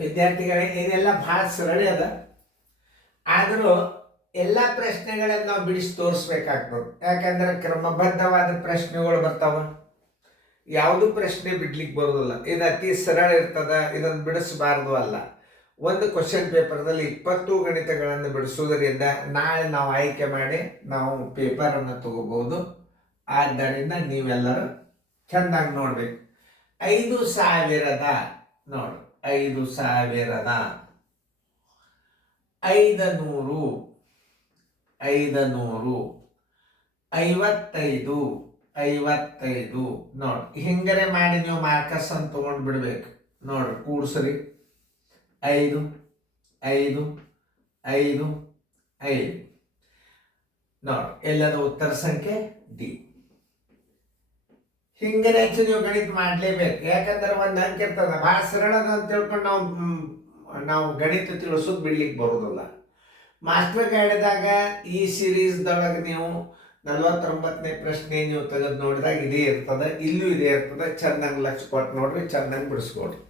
ವಿದ್ಯಾರ್ಥಿಗಳೇ, ಇದೆಲ್ಲ ಭಾಳ ಸರಳ ಅದ. ಆದರೂ ಎಲ್ಲ ಪ್ರಶ್ನೆಗಳನ್ನು ನಾವು ಬಿಡಿಸಿ ತೋರಿಸ್ಬೇಕಾಗ್ತದೆ. ಯಾಕಂದ್ರೆ ಕ್ರಮಬದ್ಧವಾದ ಪ್ರಶ್ನೆಗಳು ಬರ್ತಾವ. ಯಾವುದು ಪ್ರಶ್ನೆ ಬಿಡ್ಲಿಕ್ಕೆ ಬರೋದಿಲ್ಲ. ಇದು ಅತಿ ಸರಳ ಇರ್ತದ, ಇದನ್ನು ಬಿಡಿಸಬಾರ್ದು ಅಲ್ಲ. ಒಂದು ಕ್ವಶನ್ ಪೇಪರ್ದಲ್ಲಿ 20 ಗಣಿತಗಳನ್ನು ಬಿಡಿಸೋದ್ರಿಂದ ನಾಳೆ ನಾವು ಆಯ್ಕೆ ಮಾಡಿ ನಾವು ಪೇಪರನ್ನು ತಗೋಬಹುದು. ಆದ್ದರಿಂದ ನೀವೆಲ್ಲರೂ ಚೆಂದಾಗಿ ನೋಡ್ಬೇಕು. 5,000 ನೋಡು, 5,000 500 500 55 55 ನೋಡಿ, ಹಿಂಗರೆ ಮಾಡಿ ನೀವು ಮಾರ್ಕಸ್ ಅಂತ ತಗೊಂಡು ಬಿಡ್ಬೇಕು. ನೋಡ್ರಿ, ಕೂಡ್ಸ್ರಿ. 5 5 5 5 ನೋಡಿ, ಎಲ್ಲದ ಉತ್ತರ ಸಂಖ್ಯೆ ಡಿ. ಹಿಂಗನೆ ಹೆಚ್ಚು ನೀವು ಗಣಿತ ಮಾಡಲೇಬೇಕು. ಯಾಕಂದ್ರೆ ಒಂದು ಅಂಕ ಇರ್ತದ, ಭಾಳ ಸರಳದ ಅಂತ ತಿಳ್ಕೊಂಡು ನಾವು ಗಣಿತ ತಿಳಿಸೋದು ಬಿಡ್ಲಿಕ್ಕೆ ಬರೋದಿಲ್ಲ. ಮಾಸ್ಟರ್ ಗೈಡ್ದಾಗ ಈ ಸೀರೀಸ್ದೊಳಗೆ ನೀವು 49ನೇ ಪ್ರಶ್ನೆ ನೀವು ತೆಗೆದು ನೋಡಿದಾಗ ಇದೇ ಇರ್ತದೆ, ಇಲ್ಲೂ ಇದೇ ಇರ್ತದೆ. ಚೆನ್ನಾಗಿ ಲಕ್ಷ ಕೊಟ್ಟು ನೋಡ್ರಿ, ಚೆನ್ನಾಗಿ ಬಿಡಿಸ್ಕೊಡ್ರಿ.